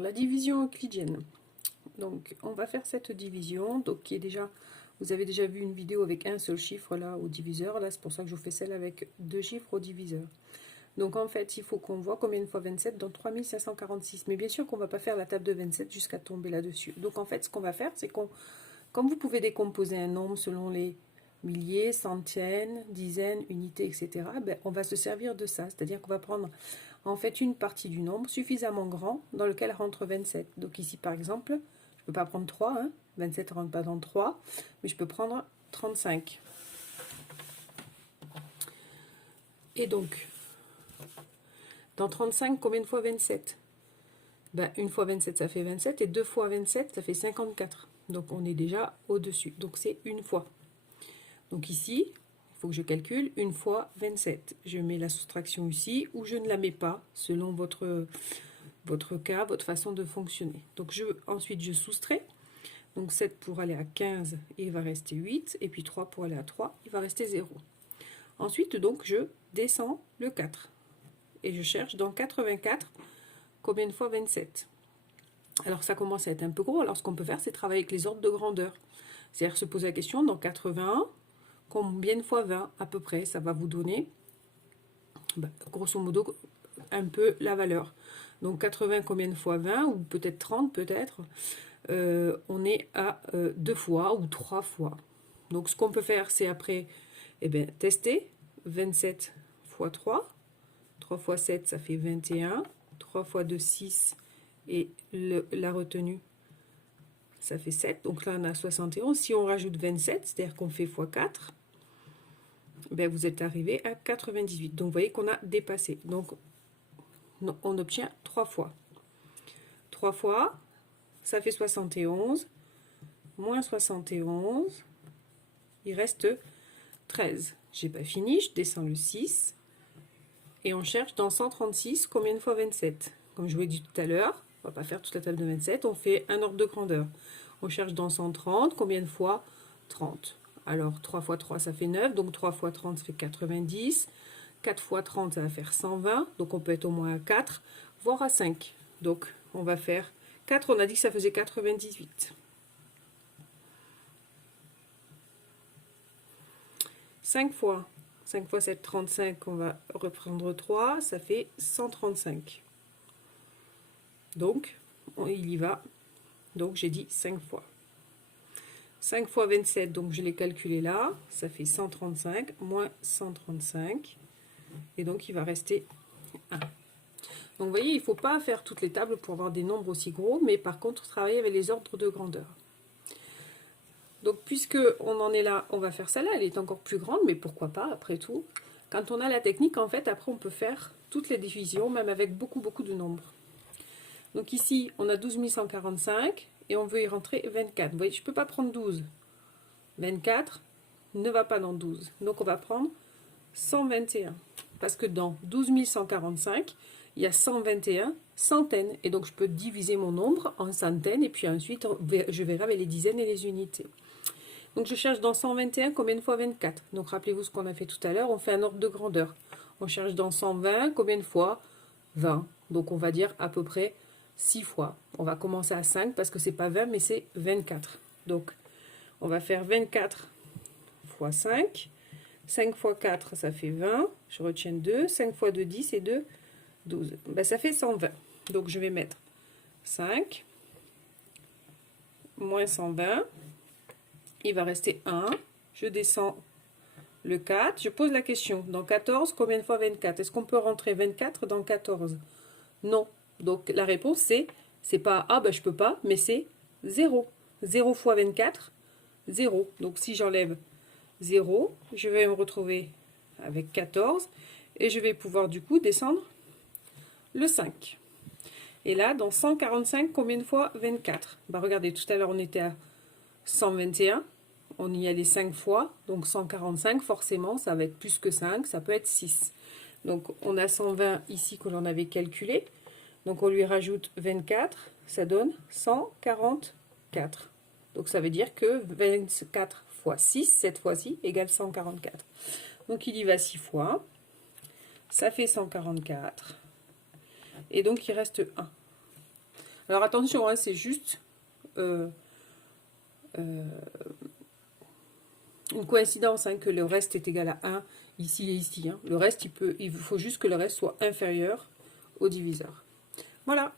La division euclidienne. Donc on va faire cette division, donc qui est déjà, vous avez déjà vu une vidéo avec un seul chiffre là au diviseur, là c'est pour ça que je vous fais celle avec deux chiffres au diviseur. Donc en fait il faut qu'on voit combien de fois 27 dans 3546, mais bien sûr qu'on va pas faire la table de 27 jusqu'à tomber là-dessus. Donc en fait ce qu'on va faire c'est qu'on, comme vous pouvez décomposer un nombre selon les milliers, centaines, dizaines, unités, etc., ben, on va se servir de ça, c'est-à-dire qu'on va prendre en fait une partie du nombre suffisamment grand dans lequel rentre 27. Donc ici par exemple, je ne peux pas prendre 3, hein, 27 ne rentre pas dans 3, mais je peux prendre 35. Et donc, dans 35, combien de fois 27? Ben, une fois 27, ça fait 27, et deux fois 27, ça fait 54. Donc on est déjà au-dessus, donc c'est une fois. Donc ici, il faut que je calcule une fois 27. Je mets la soustraction ici, ou je ne la mets pas, selon votre cas, votre façon de fonctionner. Donc ensuite, je soustrais. Donc 7 pour aller à 15, il va rester 8. Et puis 3 pour aller à 3, il va rester 0. Ensuite, donc, je descends le 4. Et je cherche dans 84, combien de fois 27? Alors ça commence à être un peu gros. Alors ce qu'on peut faire, c'est travailler avec les ordres de grandeur. C'est-à-dire se poser la question, dans 81, combien de fois 20 à peu près? Ça va vous donner, grosso modo, un peu la valeur. Donc 80, combien de fois 20? Ou peut-être 30, peut-être. On est à 2 fois ou 3 fois. Donc ce qu'on peut faire, c'est après tester. 27 fois 3. 3 fois 7, ça fait 21. 3 fois 2, 6. Et la retenue, ça fait 7. Donc là, on a 71. Si on rajoute 27, c'est-à-dire qu'on fait x 4, vous êtes arrivé à 98. Donc vous voyez qu'on a dépassé. Donc on obtient 3 fois. 3 fois, ça fait 71. Moins 71, il reste 13. J'ai pas fini, je descends le 6. Et on cherche dans 136 combien de fois 27. Comme je vous l'ai dit tout à l'heure, on va pas faire toute la table de 27, on fait un ordre de grandeur. On cherche dans 130 combien de fois 30. Alors 3 fois 3 ça fait 9, donc 3 fois 30 ça fait 90. 4 fois 30 ça va faire 120, donc on peut être au moins à 4, voire à 5. Donc on va faire 4, on a dit que ça faisait 98. 5 fois 7, 35, on va reprendre 3, ça fait 135. Donc, il y va. Donc, j'ai dit 5 fois. 5 fois 27, donc je l'ai calculé là, ça fait 135, moins 135. Et donc, il va rester 1. Donc, vous voyez, il ne faut pas faire toutes les tables pour avoir des nombres aussi gros, mais par contre, travailler avec les ordres de grandeur. Donc, puisque on en est là, on va faire celle-là. Elle est encore plus grande, mais pourquoi pas, après tout. Quand on a la technique, en fait, après, on peut faire toutes les divisions, même avec beaucoup de nombres. Donc ici, on a 12 145, et on veut y rentrer 24. Vous voyez, je ne peux pas prendre 12. 24 ne va pas dans 12. Donc, on va prendre 121. Parce que dans 12 145, il y a 121 centaines. Et donc, je peux diviser mon nombre en centaines, et puis ensuite, je verrai avec les dizaines et les unités. Donc je cherche dans 121 combien de fois 24. Donc rappelez-vous ce qu'on a fait tout à l'heure, on fait un ordre de grandeur. On cherche dans 120 combien de fois 20. Donc on va dire à peu près 6 fois. On va commencer à 5 parce que c'est pas 20 mais c'est 24. Donc on va faire 24 fois 5. 5 fois 4 ça fait 20. Je retiens 2. 5 fois 2 10 et 2 12. Ça fait 120. Donc je vais mettre 5 moins 120. Il va rester 1. Je descends le 4. Je pose la question. Dans 14, combien de fois 24? Est-ce qu'on peut rentrer 24 dans 14? Non. Donc la réponse c'est pas ah je peux pas, mais c'est 0. 0 fois 24, 0. Donc si j'enlève 0, je vais me retrouver avec 14 et je vais pouvoir du coup descendre le 5. Et là, dans 145, combien de fois 24? Regardez, tout à l'heure on était à 121. On y allait 5 fois, donc 145, forcément, ça va être plus que 5, ça peut être 6. Donc, on a 120 ici que l'on avait calculé. Donc, on lui rajoute 24, ça donne 144. Donc, ça veut dire que 24 fois 6, cette fois-ci, égale 144. Donc, il y va 6 fois. Ça fait 144. Et donc, il reste 1. Alors attention, hein, c'est juste une coïncidence, hein, que le reste est égal à 1 ici et ici. Hein. Le reste, il faut juste que le reste soit inférieur au diviseur. Voilà.